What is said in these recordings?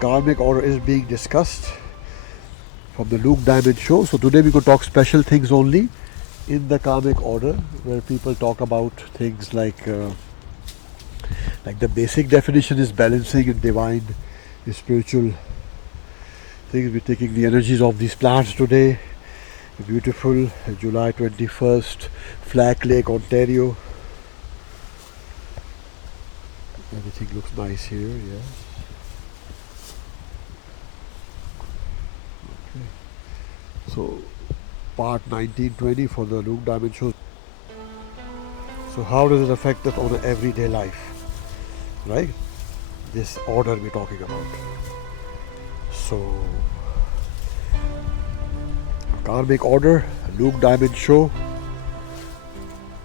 Karmic Order is being discussed from the Luke Diamond Show. So today we could talk special things only in the Karmic Order, where people talk about things like the basic definition is balancing and divine, the spiritual things. We're taking the energies of these plants today. Beautiful July 21st, Flack Lake, Ontario. Everything looks nice here, yeah. Okay. So, part 1920 for the Luke Diamond Show. So how does it affect us on an everyday life? Right? This order we're talking about. So, Karmic Order, Luke Diamond Show,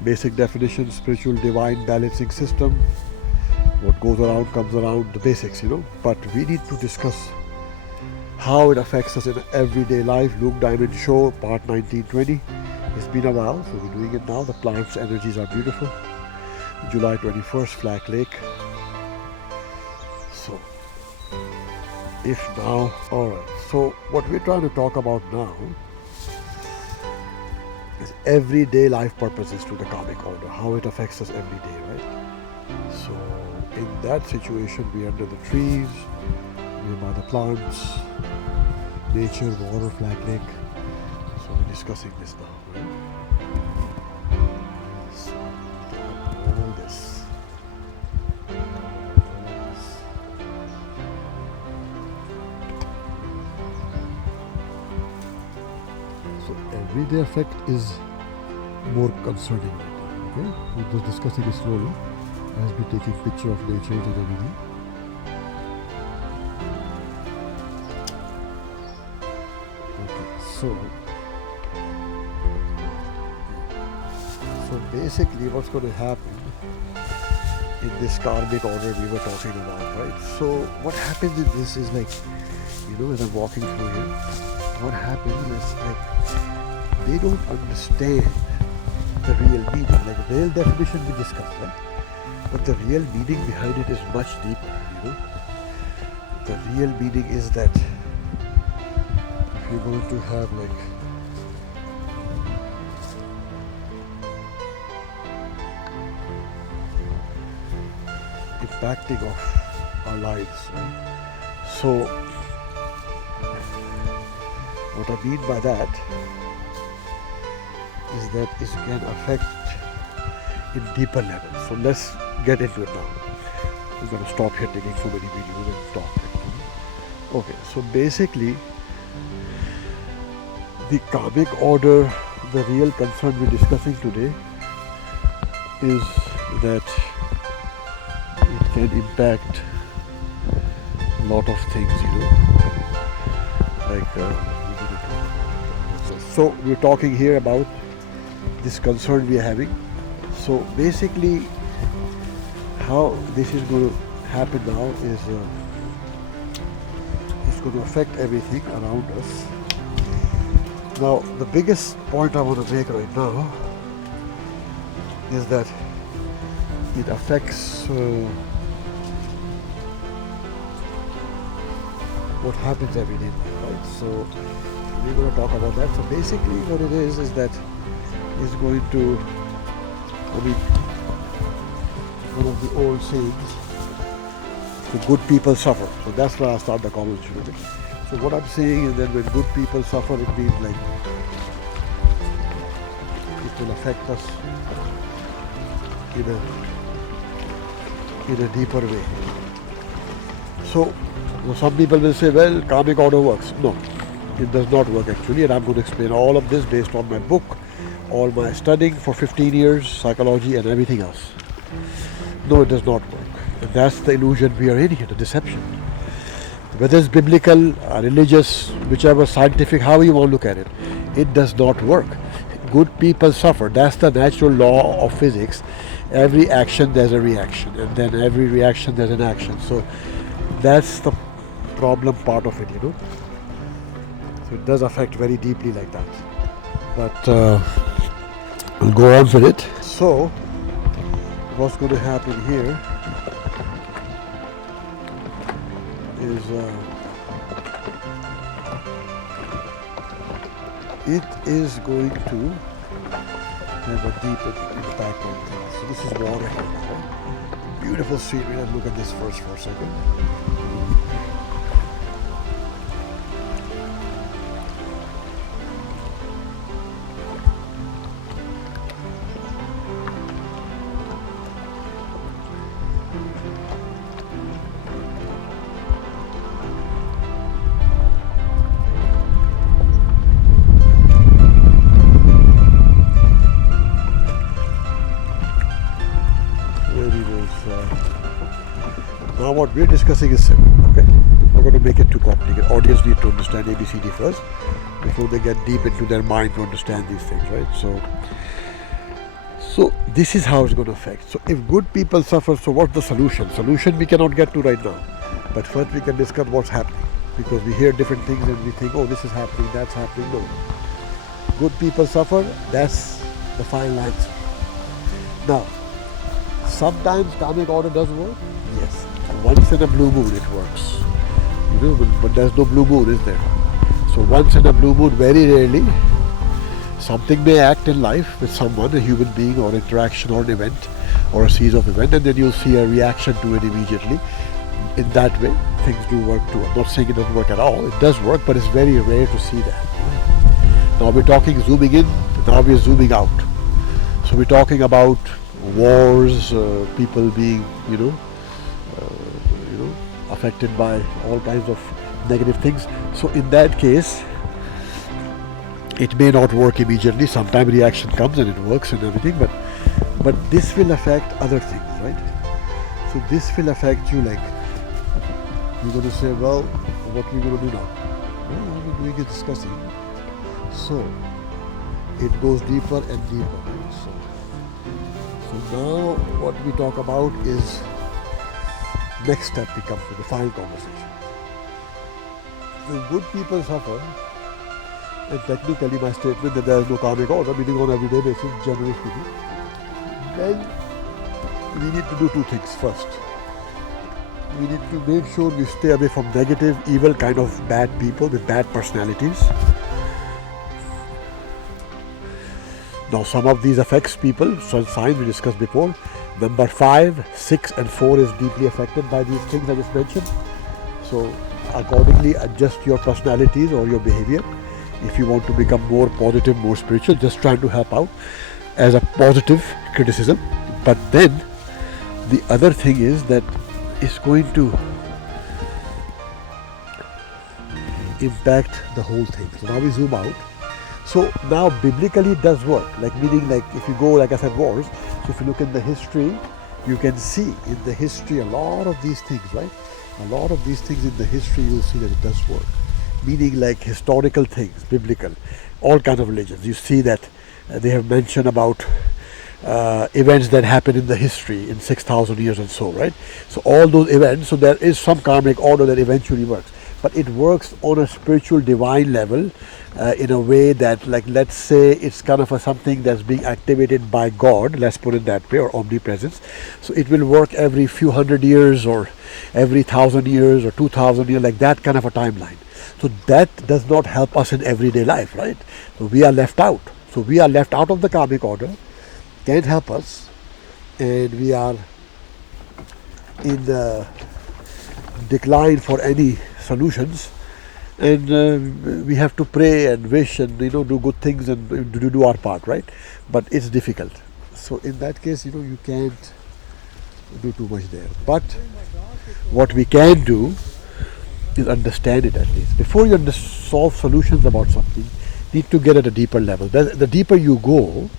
basic definition, spiritual divine balancing system. What goes around comes around, the basics, But we need to discuss how it affects us in everyday life. Luke Diamond Show, part 1920. It's been a while, so we're doing it now. The plants' energies are beautiful. July 21st, Flack Lake. So, if now, alright. So, what we're trying to talk about now is everyday life purposes to the Karmic Order, how it affects us every day, right? So, in that situation, we're under the trees, we're by the plants, nature, water, Flack Lake. So, we're discussing this now, right? So, all this. So, everyday effect is more concerning. Okay, we're just discussing it slowly as we're taking picture of nature and everything. Okay, so basically what's going to happen in this Karmic Order we were talking about, right? So what happens in this is like, as I'm walking through here, what happens is like they don't understand the real meaning. Like the real definition we discussed, right? But the real meaning behind it is much deeper, The real meaning is that if you're going to have like impacting of our lives, right? So what I mean by that is that it can affect in deeper levels. So let's get into it now. I'm going to stop here taking so many videos and talk. Okay, so basically the Karmic Order, the real concern we're discussing today is that it can impact a lot of things, so we're talking here about this concern we are having. So basically how this is going to happen now is it's going to affect everything around us. Now the biggest point I want to make right now is that it affects what happens every day, right? So we're going to talk about that. So basically what it is that it's going to, one of the old sayings, the good people suffer. So that's why I start the conversation with it. So what I'm saying is that when good people suffer, it means like it will affect us in a deeper way. So some people will say, well, Karmic Order works. No, it does not work actually, and I'm going to explain all of this based on my book, all my studying for 15 years, psychology and everything else. No, it does not work. And that's the illusion we are in here, the deception. Whether it's biblical, religious, whichever, scientific, however you want to look at it, it does not work. Good people suffer. That's the natural law of physics. Every action there's a reaction, and then every reaction there's an action. So that's the problem part of it, So it does affect very deeply like that. But we'll go on with it. So what's going to happen here is going to have a deep impact on things. So this is water here now, right? Beautiful scenery. Let's look at this first for a second. Now what we're discussing is simple, okay? We're going to make it too complicated. Audience need to understand ABCD first before they get deep into their mind to understand these things, right? So this is how it's going to affect. So if good people suffer, so what's the solution? Solution we cannot get to right now. But first we can discuss what's happening. Because we hear different things and we think, oh, this is happening, that's happening. No. Good people suffer, that's the fine lines. Now, sometimes karmic order does work. Yes. Once in a blue moon it works. But there's no blue moon, is there? So once in a blue moon, very rarely, something may act in life with someone, a human being or interaction or an event or a series of events, and then you'll see a reaction to it immediately. In that way, things do work too. I'm not saying it doesn't work at all. It does work, but it's very rare to see that. Now we're talking zooming in, now we're zooming out. So we're talking about wars, people being, affected by all kinds of negative things. So in that case, it may not work immediately. Sometimes reaction comes and it works and everything, but this will affect other things, right? So this will affect you, like you're going to say, well, what are we going to do now? Well, all we're doing is discussing. So it goes deeper and deeper. Right? So now what we talk about is next step we come to the final conversation. When good people suffer, and technically my statement that there is no karmic order, meaning on everyday basis, generally speaking, then we need to do two things. First, we need to make sure we stay away from negative, evil kind of bad people with bad personalities. Now some of these affects people, some signs we discussed before. Number 5, 6 and 4 is deeply affected by these things I just mentioned. So accordingly adjust your personalities or your behavior. If you want to become more positive, more spiritual, just trying to help out as a positive criticism. But then the other thing is that it's going to impact the whole thing. So now we zoom out. So now biblically it does work, meaning if you go, like I said, wars. So if you look in the history, you can see in the history a lot of these things, right? A lot of these things in the history you'll see that it does work. Meaning like historical things, biblical, all kinds of religions. You see that they have mentioned about events that happened in the history in 6,000 years and so, right? So all those events, so there is some karmic order that eventually works. But it works on a spiritual divine level in a way that, let's say it's kind of something that's being activated by God, let's put it that way, or omnipresence. So it will work every few hundred years or every 1,000 years or 2,000 years, like that kind of a timeline. So that does not help us in everyday life, right? So we are left out. So we are left out of the karmic order, can't help us, and we are in decline for any solutions, and we have to pray and wish and do good things and do our part, right? But it's difficult. So in that case, you can't do too much there. But what we can do is understand it at least. Before you solve solutions about something, need to get at a deeper level. The deeper you go,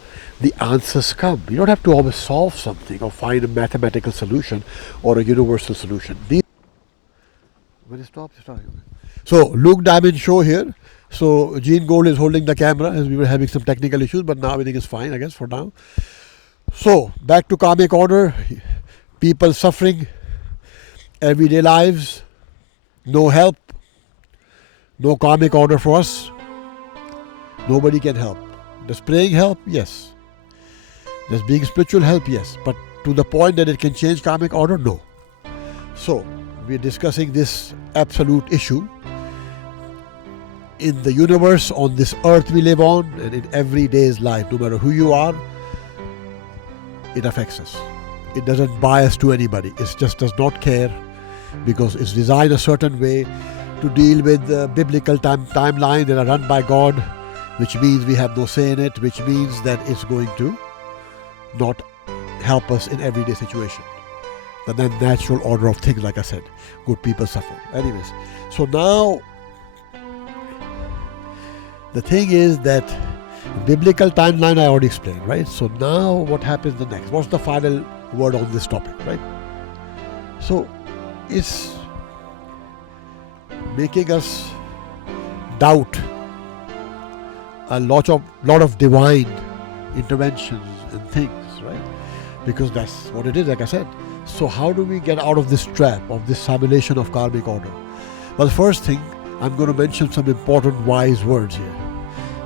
the answers come. You don't have to always solve something or find a mathematical solution or a universal solution. When it stops, it's starting. So Luke Diamond show here. So Gene Gold is holding the camera as we were having some technical issues, but now everything is fine, I guess, for now. So back to karmic order. People suffering, everyday lives, no help, no karmic order for us. Nobody can help. Does praying help? Yes. Does being spiritual help? Yes. But to the point that it can change karmic order? No. So we're discussing this absolute issue in the universe, on this earth we live on, and in every day's life. No matter who you are, it affects us. It doesn't bias to anybody. It just does not care, because it's designed a certain way to deal with the biblical timeline that are run by God, which means we have no say in it, which means that it's going to not help us in everyday situation. The natural order of things, like I said, good people suffer. Anyways, so now the thing is that biblical timeline I already explained, right? So now what happens the next? What's the final word on this topic, right? So it's making us doubt a lot of divine interventions and things, right? Because that's what it is, like I said. So how do we get out of this trap of this simulation of karmic order? Well, first thing, I'm going to mention some important wise words here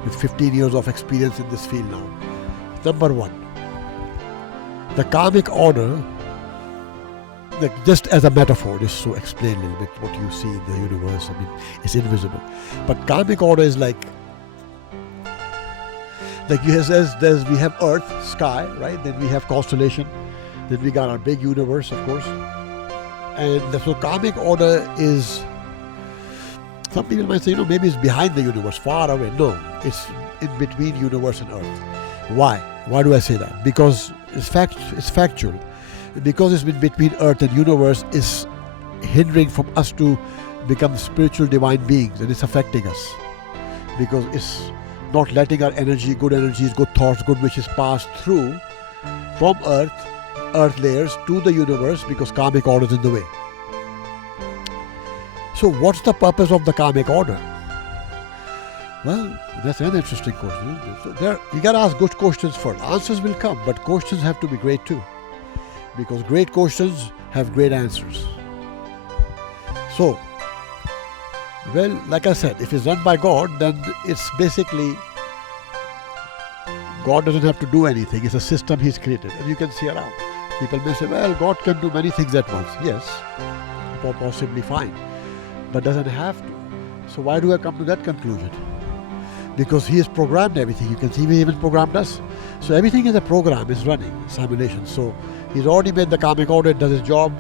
with 15 years of experience in this field now. Number one, the karmic order, just as a metaphor, just to explain a little bit what you see in the universe. I mean, it's invisible. But karmic order is like you says, we have Earth, sky, right? Then we have constellation. Then we got our big universe, of course. And so karmic order is, some people might say, maybe it's behind the universe, far away. No, it's in between universe and Earth. Why? Why do I say that? Because it's factual. Because it's been between Earth and universe, is hindering from us to become spiritual divine beings, and it's affecting us. Because it's not letting our energy, good energies, good thoughts, good wishes pass through from Earth layers to the universe, because karmic order is in the way. So what's the purpose of the karmic order? Well, that's an interesting question. So you got to ask good questions first. Answers will come, but questions have to be great too, because great questions have great answers. So, well, like I said, if it's run by God, then it's basically, God doesn't have to do anything. It's a system He's created, and you can see around. People may say, well, God can do many things at once. Yes, possibly fine, but doesn't have to. So why do I come to that conclusion? Because He has programmed everything. You can see He even programmed us. So everything is a program, is running, simulation. So He's already made the karmic order, it does its job.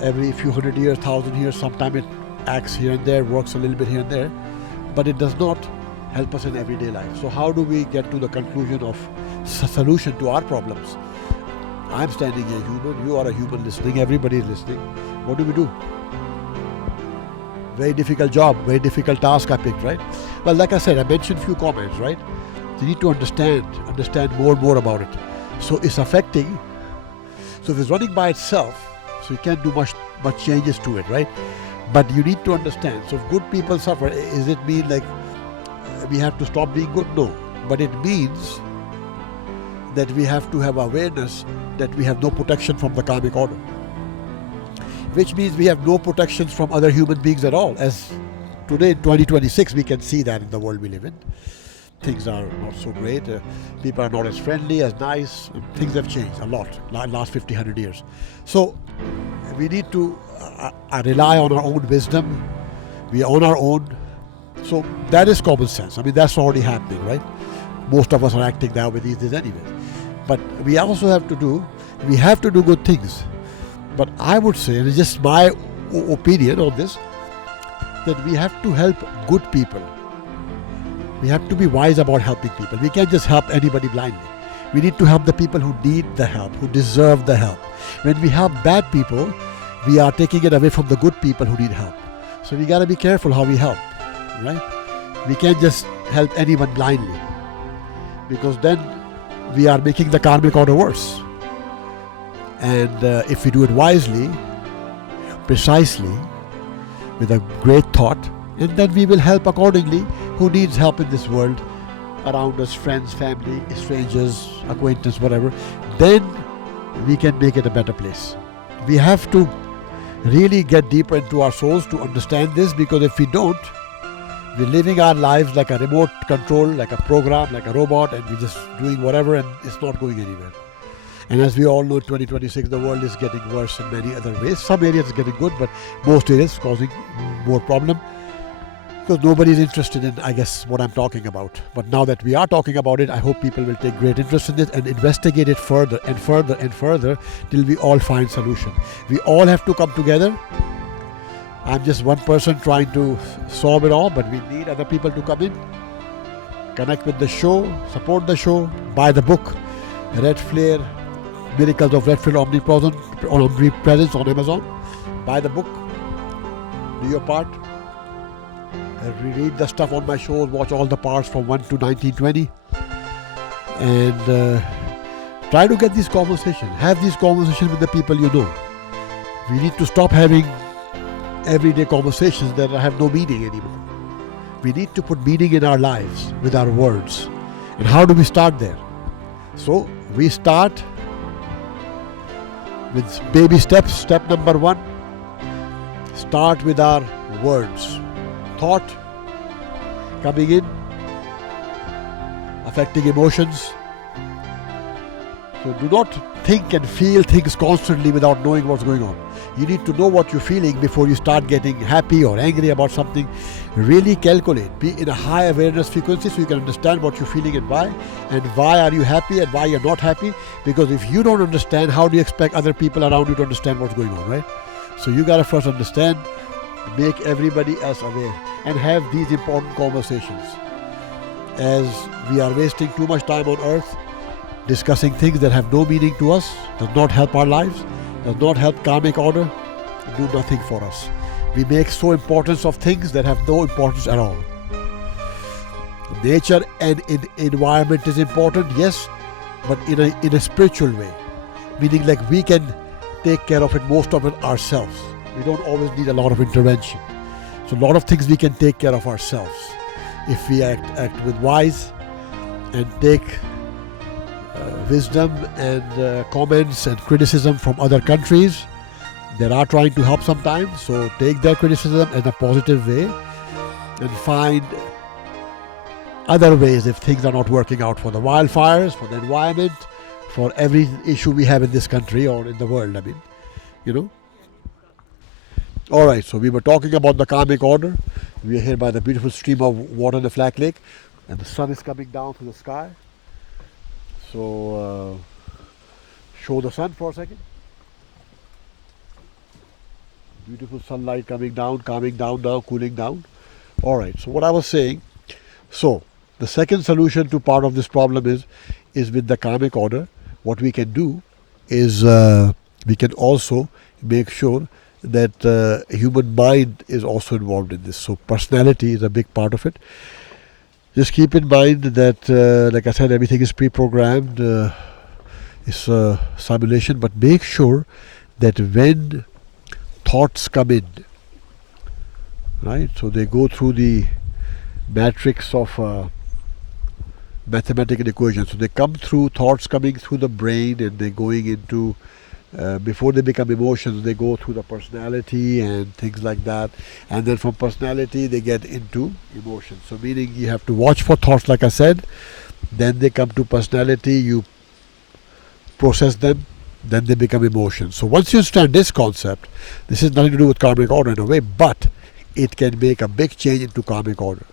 Every few hundred years, 1,000 years, sometime it acts here and there, works a little bit here and there, but it does not help us in everyday life. So how do we get to the conclusion of solution to our problems? I'm standing here human, you are a human listening, everybody is listening. What do we do? Very difficult job, very difficult task I picked, right? Well, like I said, I mentioned a few comments, right? You need to understand more and more about it. So it's affecting, so if it's running by itself, so you can't do much changes to it, right? But you need to understand. So if good people suffer, does it mean like we have to stop being good? No. But it means that we have to have awareness that we have no protection from the karmic order. Which means we have no protections from other human beings at all. As today in 2026, we can see that in the world we live in. Things are not so great. People are not as friendly, as nice. Things have changed a lot last 50, 100 years. So we need to rely on our own wisdom. We are on our own. So that is common sense. I mean, that's already happening, right? Most of us are acting now with these days anyway. But we also have to do good things. But I would say, and it's just my opinion on this, that we have to help good people. We have to be wise about helping people. We can't just help anybody blindly. We need to help the people who need the help, who deserve the help. When we help bad people, we are taking it away from the good people who need help. So we got to be careful how we help, right? We can't just help anyone blindly, because then we are making the karmic order worse. And if we do it wisely, precisely, with a great thought, and then we will help accordingly who needs help in this world, around us, friends, family, strangers, acquaintance, whatever, then we can make it a better place. We have to really get deeper into our souls to understand this, because if we don't, we're living our lives like a remote control, like a program, like a robot, and we're just doing whatever, and it's not going anywhere. And as we all know, 2026, the world is getting worse in many other ways. Some areas are getting good, but most areas causing more problem. Because nobody is interested in, I guess, what I'm talking about. But now that we are talking about it, I hope people will take great interest in this and investigate it further and further and further till we all find solution. We all have to come together. I'm just one person trying to solve it all, but we need other people to come in, connect with the show, support the show, buy the book, REDFLARE, Miracles of REDFLARE Omnipresence on Amazon. Buy the book, do your part. Read the stuff on my shows, watch all the parts from 1 to 1920, and try to get these conversations. Have these conversations with the people you know. We need to stop having everyday conversations that have no meaning anymore. We need to put meaning in our lives with our words. And how do we start there? So we start with baby steps. Step number 1, start with our words. Thought coming in, affecting emotions. So do not think and feel things constantly without knowing what's going on. You need to know what you're feeling before you start getting happy or angry about something. Really calculate. Be in a high awareness frequency so you can understand what you're feeling and why are you happy and why you're not happy. Because if you don't understand, how do you expect other people around you to understand what's going on, right? So you gotta first understand, make everybody else aware, and have these important conversations. As we are wasting too much time on earth discussing things that have no meaning to us, does not help our lives, does not help karmic order, do nothing for us. We make so importance of things that have no importance at all. Nature and environment is important, yes, but in a spiritual way, meaning like we can take care of it, most of it ourselves. We don't always need a lot of intervention. So a lot of things we can take care of ourselves if we act with wise and take wisdom and comments and criticism from other countries that are trying to help sometimes. So take their criticism in a positive way and find other ways if things are not working out for the wildfires, for the environment, for every issue we have in this country or in the world, I mean, you know. Alright, so we were talking about the karmic order. We are here by the beautiful stream of water in the Flack Lake, and the sun is coming down through the sky. So show the sun for a second. Beautiful sunlight coming down, calming down now, cooling down. Alright, so what I was saying, so the second solution to part of this problem is with the karmic order. What we can do is we can also make sure that human mind is also involved in this. So personality is a big part of it. Just keep in mind that, like I said, everything is pre-programmed. It's a simulation, but make sure that when thoughts come in, right? So they go through the matrix of mathematical equations. So they come through thoughts coming through the brain, and they're going into before they become emotions, they go through the personality and things like that, and then from personality they get into emotions. So meaning you have to watch for thoughts, like I said, then they come to personality, you process them, then they become emotions. So once you understand this concept, this is nothing to do with karmic order in a way, but it can make a big change into karmic order.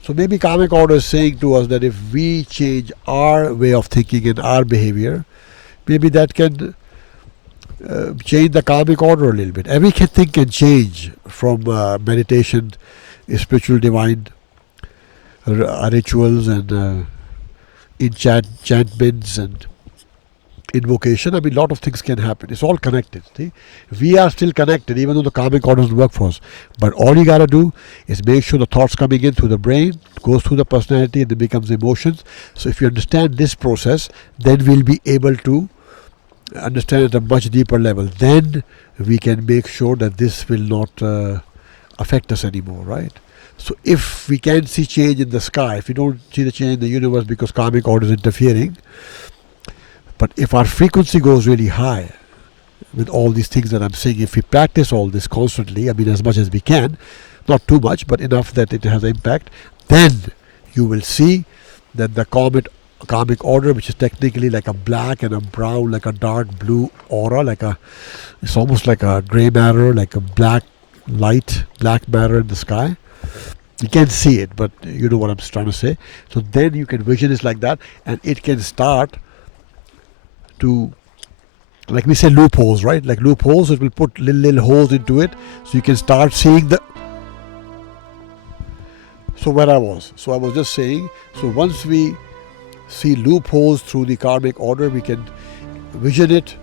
So maybe karmic order is saying to us that if we change our way of thinking and our behavior, maybe that can change the karmic order a little bit. Everything can change from meditation, spiritual divine rituals and enchantments and invocation. I mean, a lot of things can happen. It's all connected. See? We are still connected even though the karmic order doesn't work for us. But all you gotta do is make sure the thoughts coming in through the brain goes through the personality and it becomes emotions. So if you understand this process, then we'll be able to understand at a much deeper level. Then we can make sure that this will not affect us anymore, right? So if we can see change in the sky, if we don't see the change in the universe because karmic order is interfering, but if our frequency goes really high with all these things that I'm saying, if we practice all this constantly, I mean as much as we can, not too much but enough that it has impact, then you will see that the karmic order, which is technically like a black and a brown, like a dark blue aura, it's almost like a gray matter, like a black matter in the sky. You can't see it, but you know what I'm trying to say. So then you can vision it like that, and it can start to, like we say, loopholes, right? Like loopholes, it will put little holes into it, so you can start seeing the. So where I was just saying, so once we see loopholes through the karmic order, we can vision it,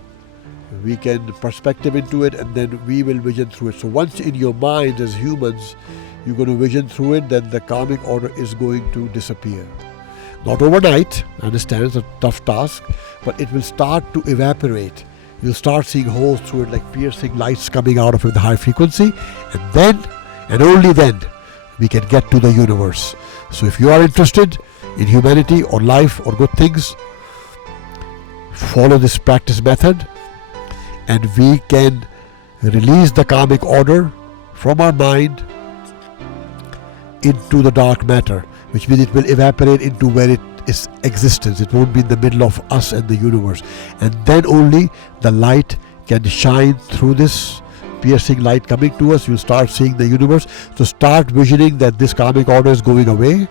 we can perspective into it, and then we will vision through it. So once in your mind as humans, you're going to vision through it, then the karmic order is going to disappear. Not overnight, I understand it's a tough task, but it will start to evaporate. You'll start seeing holes through it, like piercing lights coming out of it with high frequency, and then, and only then, we can get to the universe. So if you are interested in humanity or life or good things, follow this practice method, and we can release the karmic order from our mind into the dark matter, which means it will evaporate into where it is existence. It won't be in the middle of us and the universe, and then only the light can shine through this piercing light coming to us. You'll start seeing the universe. So start visioning that this karmic order is going away,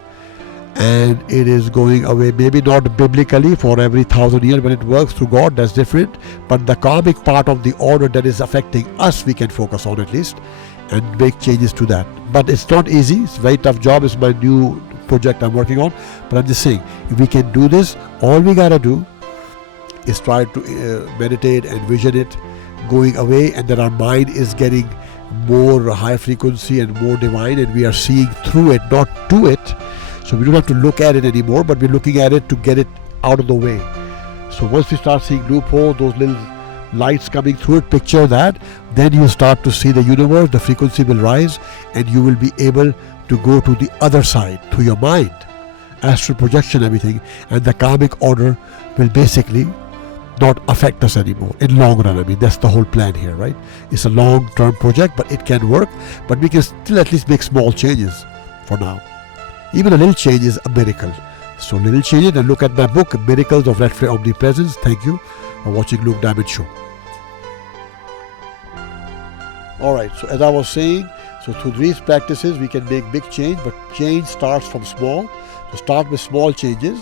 and it is going away, maybe not biblically for every 1,000 years when it works through God, that's different, but the karmic part of the order that is affecting us, we can focus on at least and make changes to that. But it's not easy, it's a very tough job. It's my new project I'm working on, but I'm just saying, if we can do this, all we gotta do is try to meditate and vision it going away, and that our mind is getting more high frequency and more divine, and we are seeing through it, not to it. So we don't have to look at it anymore, but we're looking at it to get it out of the way. So once we start seeing loopholes, those little lights coming through it, picture that, then you start to see the universe, the frequency will rise, and you will be able to go to the other side through your mind, astral projection, everything, and the karmic order will basically not affect us anymore in long run. I mean, that's the whole plan here, right? It's a long-term project, but it can work, but we can still at least make small changes for now. Even a little change is a miracle. So little changes, and look at my book, Miracles of REDFLARE Omnipresence. Thank you for watching Luke Diamond Show. Alright, so as I was saying, so through these practices we can make big change, but change starts from small. So start with small changes.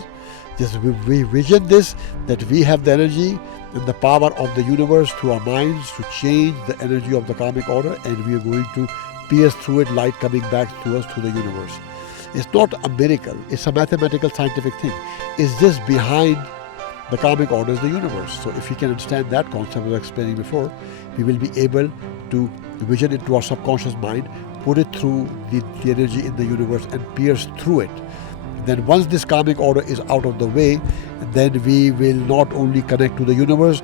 Just we vision this, that we have the energy and the power of the universe through our minds to change the energy of the karmic order, and we are going to pierce through it, light coming back to us through the universe. It's not a miracle, it's a mathematical scientific thing. It's just behind the karmic order is the universe. So if we can understand that concept I was explaining before, we will be able to vision into our subconscious mind, put it through the energy in the universe and pierce through it. Then once this karmic order is out of the way, then we will not only connect to the universe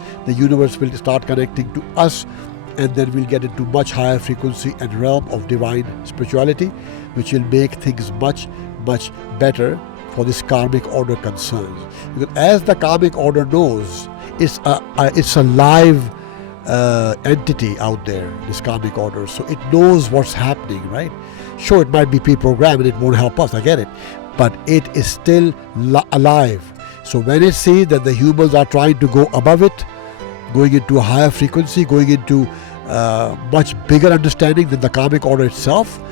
will start connecting to us, and then we'll get into much higher frequency and realm of divine spirituality, which will make things much, much better for this karmic order concerns. Because as the karmic order knows, it's a live entity out there, this karmic order. So it knows what's happening, right? Sure, it might be pre-programmed and it won't help us, I get it. But it is still alive. So when it sees that the humans are trying to go above it, going into a higher frequency, going into much bigger understanding than the karmic order itself,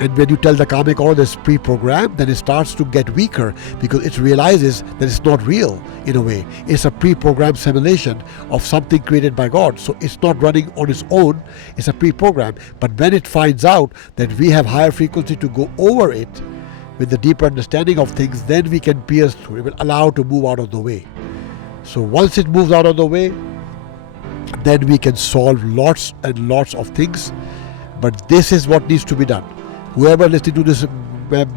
and when you tell the karmic order it's pre-programmed, then it starts to get weaker because it realizes that it's not real in a way. It's a pre-programmed simulation of something created by God. So it's not running on its own, it's a pre-program. But when it finds out that we have higher frequency to go over it, with the deeper understanding of things, then we can pierce through. It will allow to move out of the way. So once it moves out of the way, then we can solve lots and lots of things. But this is what needs to be done. Whoever listening to this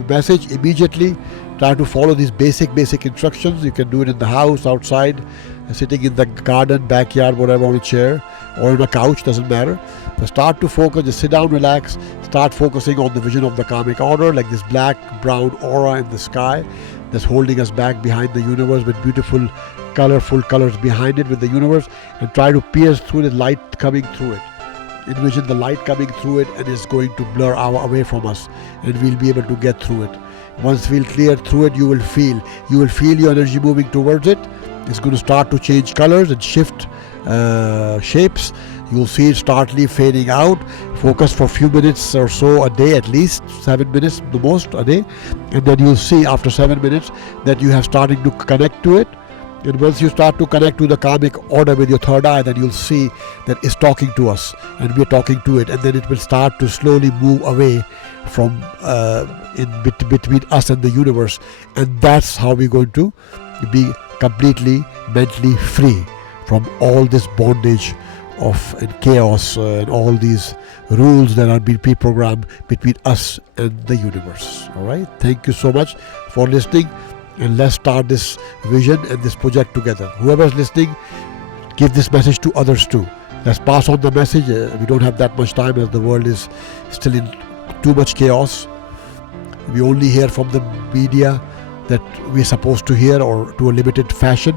message, immediately try to follow these basic instructions. You can do it in the house, outside, sitting in the garden, backyard, whatever, on a chair or on a couch, doesn't matter. So start to focus, just sit down, relax, start focusing on the vision of the karmic order, like this black, brown aura in the sky that's holding us back behind the universe with beautiful, colorful colors behind it with the universe, and try to pierce through the light coming through it. Envision the light coming through it, and it's going to blur away from us, and we'll be able to get through it. Once we'll clear through it, you will feel your energy moving towards it. It's going to start to change colors and shift shapes. You'll see it startly fading out. Focus for a few minutes or so a day, at least 7 minutes the most a day, and then you'll see after 7 minutes that you have started to connect to it. And once you start to connect to the karmic order with your third eye, then you'll see that it's talking to us and we're talking to it, and then it will start to slowly move away from between us and the universe. And that's how we're going to be completely mentally free from all this bondage of and chaos and all these rules that are being pre-programmed between us and the universe. All right, thank you so much for listening, and let's start this vision and this project together. Whoever's listening, give this message to others too. Let's pass on the message. We don't have that much time, as the world is still in too much chaos. We only hear from the media that we're supposed to hear, or to a limited fashion.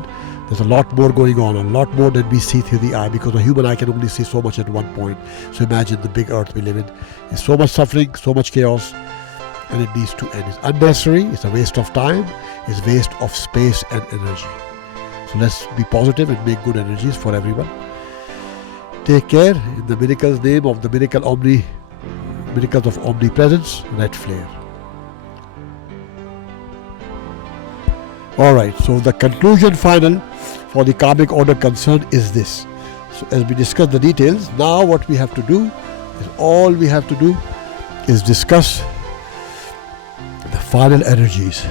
There's a lot more going on, a lot more than we see through the eye, because the human eye can only see so much at one point. So imagine the big earth we live in. There's so much suffering, so much chaos, and it needs to end. It's unnecessary, it's a waste of time, it's a waste of space and energy. So let's be positive and make good energies for everyone. Take care. In the miracle's name of the miracles of omnipresence, REDFLARE. Alright, so the conclusion final for the karmic order concern is this. So as we discuss the details, now what we have to do is discuss the final energies.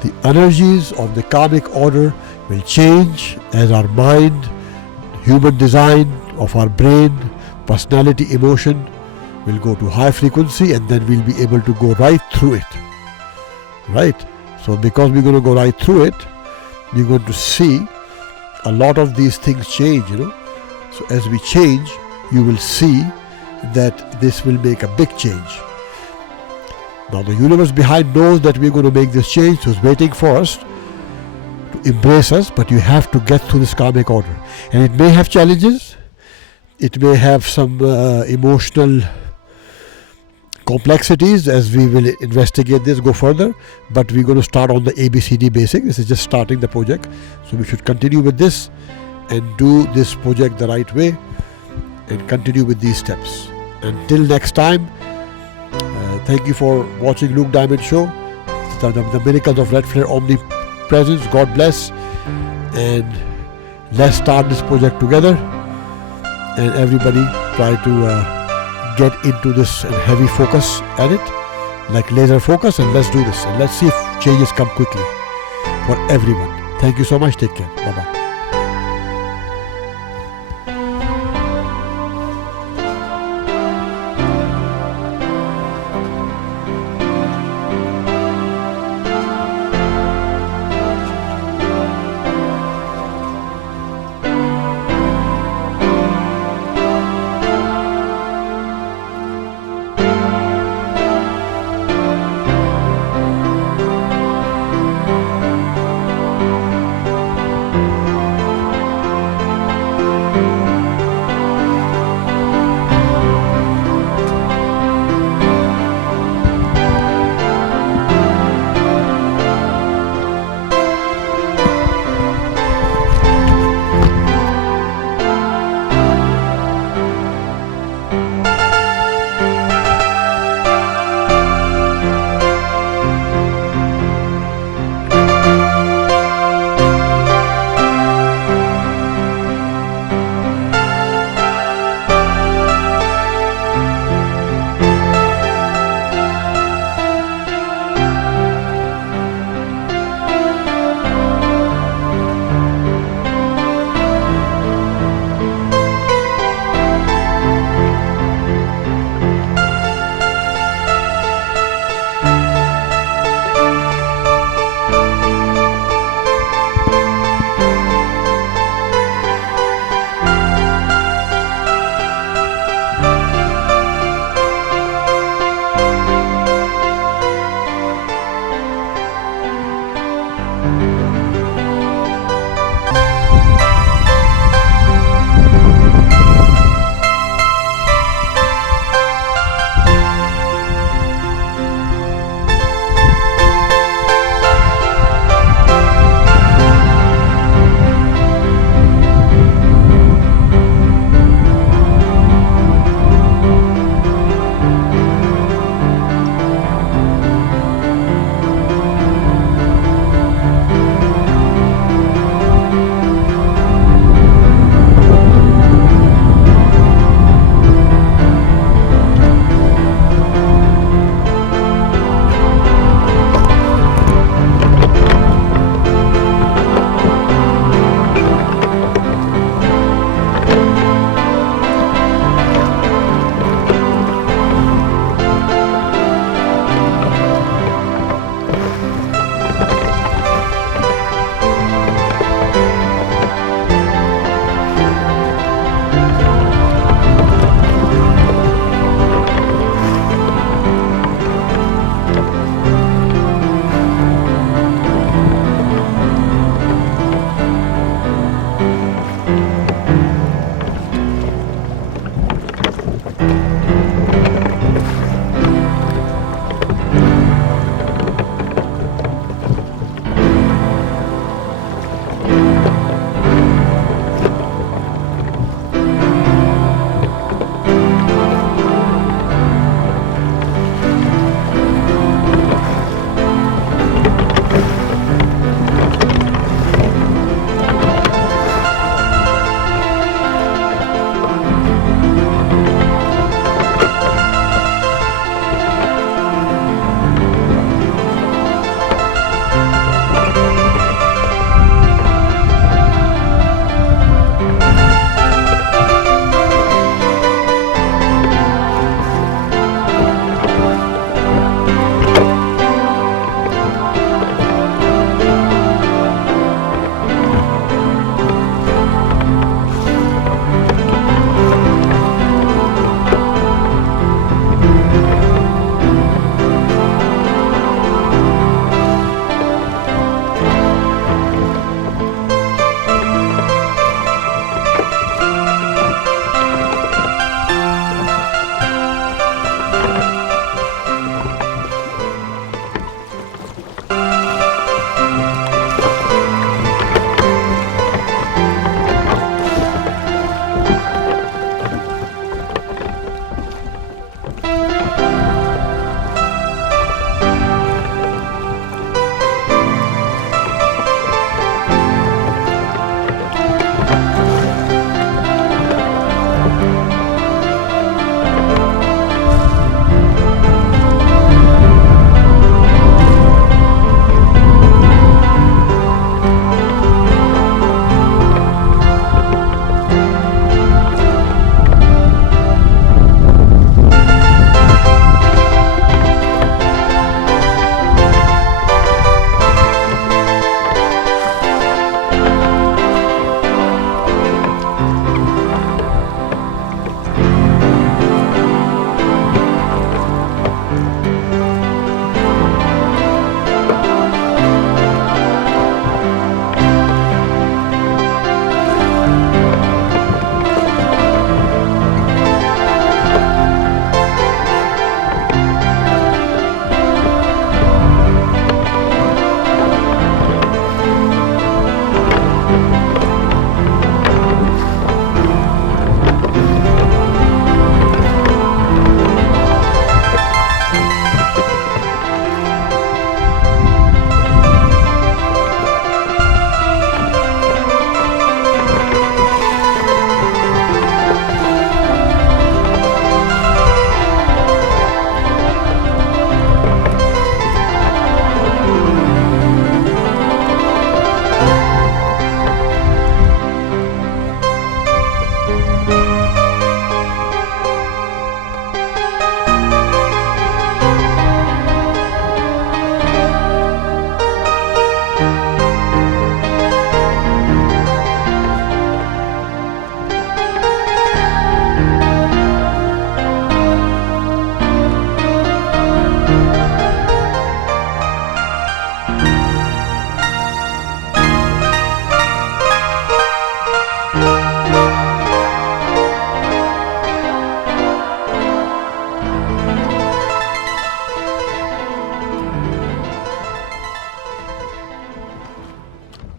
The energies of the karmic order will change as our mind, human design of our brain, personality, emotion will go to high frequency, and then we'll be able to go right through it. Right? So because we're going to go right through it, we're going to see a lot of these things change, So as we change, you will see that this will make a big change. Now the universe behind knows that we're going to make this change, so it's waiting for us to embrace us, but you have to get through this karmic order. And it may have challenges, it may have some emotional complexities as we will investigate this, go further, but we're going to start on the ABCD basic. This is just starting the project, so we should continue with this and do this project the right way and continue with these steps. Until next time, thank you for watching Luke Diamond Show, the miracles of REDFLARE omnipresence. God bless, and let's start this project together, and everybody try to get into this and heavy focus at it, like laser focus, and let's do this, and let's see if changes come quickly for everyone. Thank you so much. Take care. Bye bye.